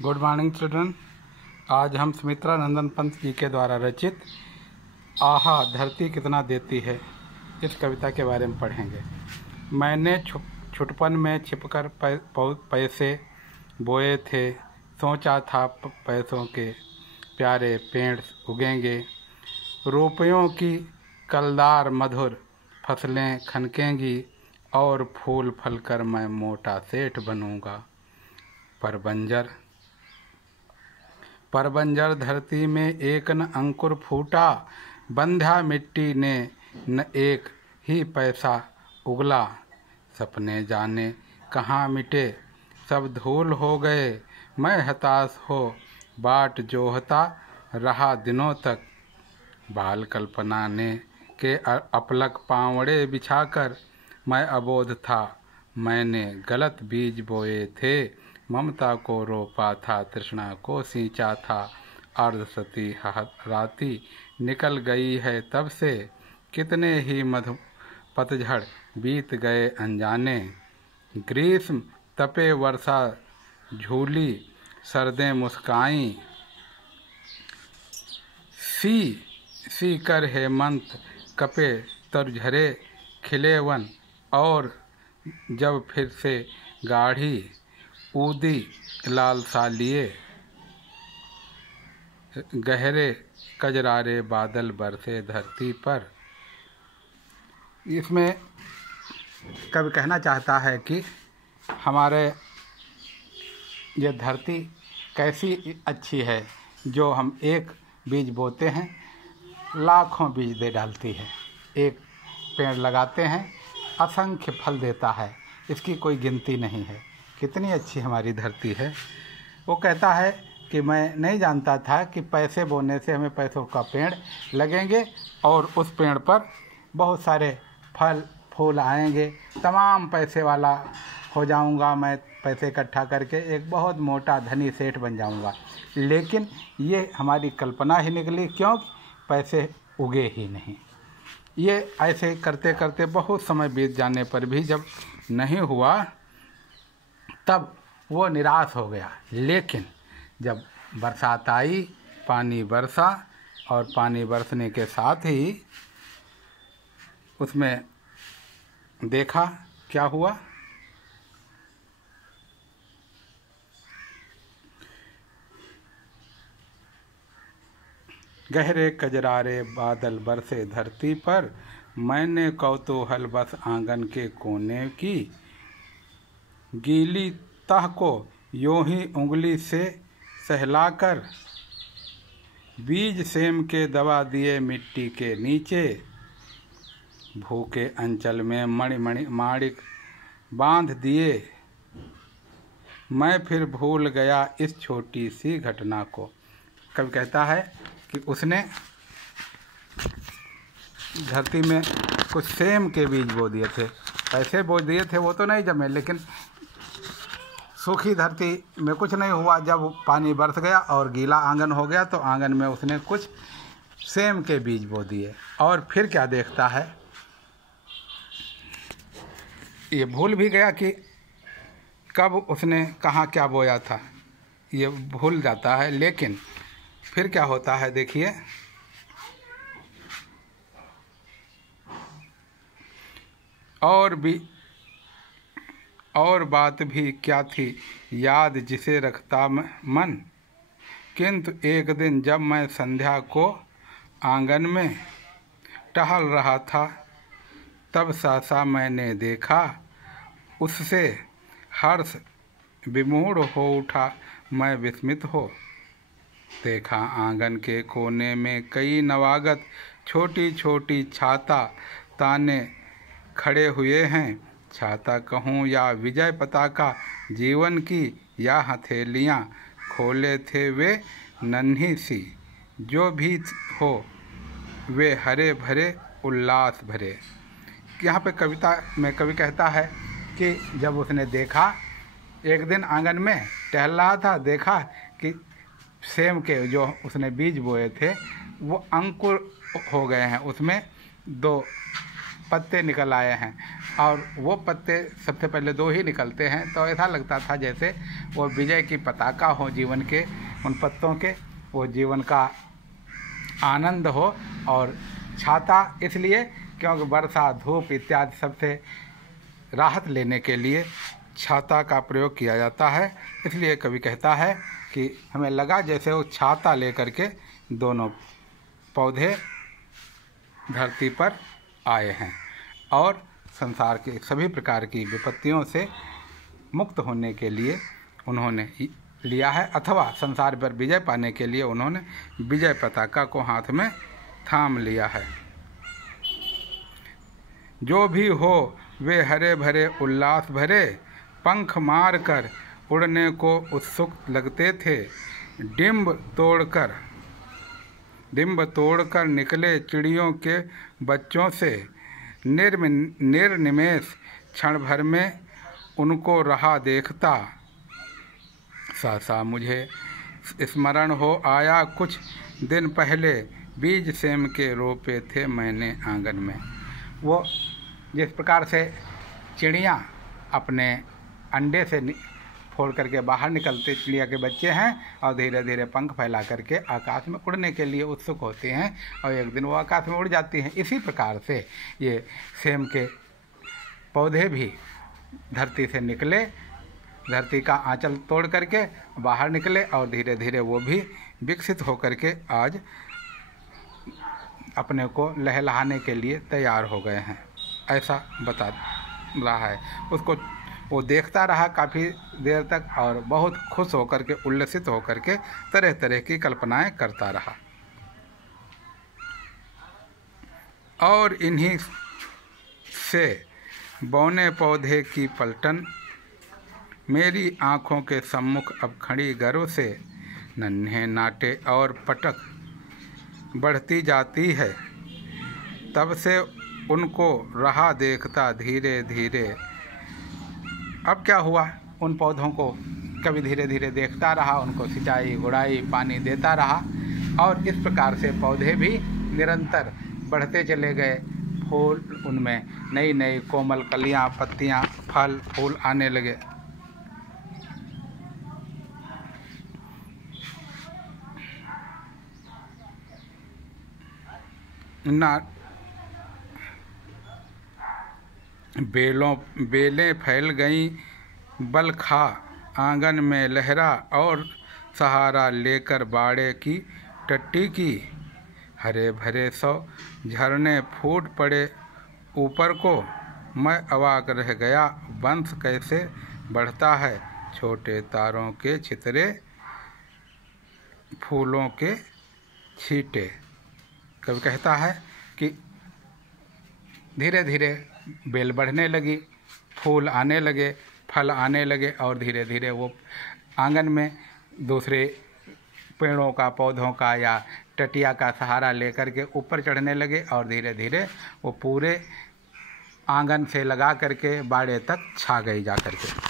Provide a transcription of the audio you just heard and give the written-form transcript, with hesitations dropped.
Good morning children. आज हम सुमित्रा नंदन पंत जी के द्वारा रचित आहा धरती कितना देती है इस कविता के बारे में पढ़ेंगे। मैंने छुटपन में छिपकर पैसे बोए थे, सोचा था पैसों के प्यारे पेड़ उगेंगे, रुपयों की कलदार मधुर फसलें खनकेंगी और फूल फलकर मैं मोटा सेठ बनूंगा। पर बंजर धरती में एक न अंकुर फूटा, बंध्या मिट्टी ने न एक ही पैसा उगला। सपने जाने कहाँ मिटे, सब धूल हो गए। मैं हताश हो बाट जोहता रहा दिनों तक। बाल कल्पना ने के अपलक पावड़े बिछाकर मैं अबोध था। मैंने गलत बीज बोए थे, ममता को रोपा था, तृष्णा को सींचा था। अर्धसती राती निकल गई है तब से, कितने ही मधु पतझड़ बीत गए अनजाने। ग्रीष्म तपे, वर्षा झूली, सर्दें मुस्काई। सी कर हेमंत कपे, तरझरे खिले वन। और जब फिर से गाढ़ी ऊदी लालसा लिए, गहरे कजरारे बादल बरसे धरती पर। इसमें कवि कहना चाहता है कि हमारे ये धरती कैसी अच्छी है, जो हम एक बीज बोते हैं लाखों बीज दे डालती है। एक पेड़ लगाते हैं असंख्य फल देता है, इसकी कोई गिनती नहीं है। कितनी अच्छी हमारी धरती है। वो कहता है कि मैं नहीं जानता था कि पैसे बोने से हमें पैसों का पेड़ लगेंगे और उस पेड़ पर बहुत सारे फल फूल आएंगे, तमाम पैसे वाला हो जाऊंगा। मैं पैसे इकट्ठा करके एक बहुत मोटा धनी सेठ बन जाऊंगा। लेकिन ये हमारी कल्पना ही निकली, क्योंकि पैसे उगे ही नहीं। ये ऐसे करते करते बहुत समय बीत जाने पर भी जब नहीं हुआ तब वो निराश हो गया। लेकिन जब बरसात आई, पानी बरसा और पानी बरसने के साथ ही उसमें देखा क्या हुआ। गहरे कजरारे बादल बरसे धरती पर, मैंने कौतूहल बस आंगन के कोने की। गीली तह को यूं ही उंगली से सहलाकर, बीज सेम के दबा दिए मिट्टी के नीचे। भूखे अंचल में माणिक बांध दिए, मैं फिर भूल गया इस छोटी सी घटना को। कवि कहता है कि उसने धरती में कुछ सेम के बीज बो दिए थे, पैसे बो दिए थे, वो तो नहीं जमे, लेकिन सूखी धरती में कुछ नहीं हुआ। जब पानी बरस गया और गीला आंगन हो गया तो आंगन में उसने कुछ सेम के बीज बो दिए। और फिर क्या देखता है, ये भूल भी गया कि कब उसने कहाँ क्या बोया था, ये भूल जाता है। लेकिन फिर क्या होता है देखिए, और बात भी क्या थी याद जिसे रखता मन। किंतु एक दिन जब मैं संध्या को आंगन में टहल रहा था, तब सहसा मैंने देखा उससे हर्ष विमूढ़ हो उठा। मैं विस्मित हो देखा आंगन के कोने में कई नवागत छोटी छोटी छाता ताने खड़े हुए हैं। छाता कहूँ या विजय पताका जीवन की, या हथेलियाँ खोले थे वे नन्ही सी। जो भी हो वे हरे भरे उल्लास भरे। यहाँ पे कविता में कवि कहता है कि जब उसने देखा, एक दिन आंगन में टहल रहा था, देखा कि सेम के जो उसने बीज बोए थे वो अंकुर हो गए हैं, उसमें 2 पत्ते निकल आए हैं। और वो पत्ते सबसे पहले 2 ही निकलते हैं, तो ऐसा लगता था जैसे वो विजय की पताका हो जीवन के, उन पत्तों के, वो जीवन का आनंद हो। और छाता इसलिए क्योंकि वर्षा धूप इत्यादि सबसे राहत लेने के लिए छाता का प्रयोग किया जाता है। इसलिए कवि कहता है कि हमें लगा जैसे वो छाता लेकर के दोनों पौधे धरती पर आए हैं और संसार के सभी प्रकार की विपत्तियों से मुक्त होने के लिए उन्होंने लिया है, अथवा संसार पर विजय पाने के लिए उन्होंने विजय पताका को हाथ में थाम लिया है। जो भी हो वे हरे भरे उल्लास भरे, पंख मार कर उड़ने को उत्सुक लगते थे। डिंब तोड़कर निकले चिड़ियों के बच्चों से, निर्निमेष क्षण भर में उनको रहा देखता। सा मुझे स्मरण हो आया कुछ दिन पहले, बीज सेम के रोपे थे मैंने आंगन में। वो जिस प्रकार से चिड़ियाँ अपने अंडे से फोड़ करके बाहर निकलते चिड़िया के बच्चे हैं और धीरे धीरे पंख फैला करके आकाश में उड़ने के लिए उत्सुक होते हैं और एक दिन वो आकाश में उड़ जाती हैं। इसी प्रकार से ये सेम के पौधे भी धरती से निकले, धरती का आंचल तोड़ करके बाहर निकले और धीरे धीरे वो भी विकसित होकर के आज अपने को लहलहाने के लिए तैयार हो गए हैं, ऐसा बता रहा है। उसको वो देखता रहा काफ़ी देर तक और बहुत खुश होकर के, उल्लसित होकर के तरह तरह की कल्पनाएं करता रहा। और इन्हीं से बौने पौधे की पलटन मेरी आँखों के सम्मुख अब खड़ी गर्व से नन्हे नाटे और पटक बढ़ती जाती है। तब से उनको रहा देखता धीरे धीरे। अब क्या हुआ, उन पौधों को कभी धीरे धीरे देखता रहा, उनको सिंचाई गुड़ाई पानी देता रहा और इस प्रकार से पौधे भी निरंतर बढ़ते चले गए। फूल, उनमें नई नई कोमल कलियां, पत्तियां, फल फूल आने लगे। बेलें फैल गईं, बल खा आंगन में लहरा और सहारा लेकर बाड़े की टट्टी की। हरे भरे सौ झरने फूट पड़े ऊपर को, मैं अवाक रह गया वंश कैसे बढ़ता है। छोटे तारों के छितरे, फूलों के छींटे। कवि कहता है कि धीरे धीरे बेल बढ़ने लगी, फूल आने लगे, फल आने लगे और धीरे धीरे वो आंगन में दूसरे पेड़ों का, पौधों का या टटिया का सहारा लेकर के ऊपर चढ़ने लगे और धीरे धीरे वो पूरे आंगन से लगा करके बाड़े तक छा गई जा करके।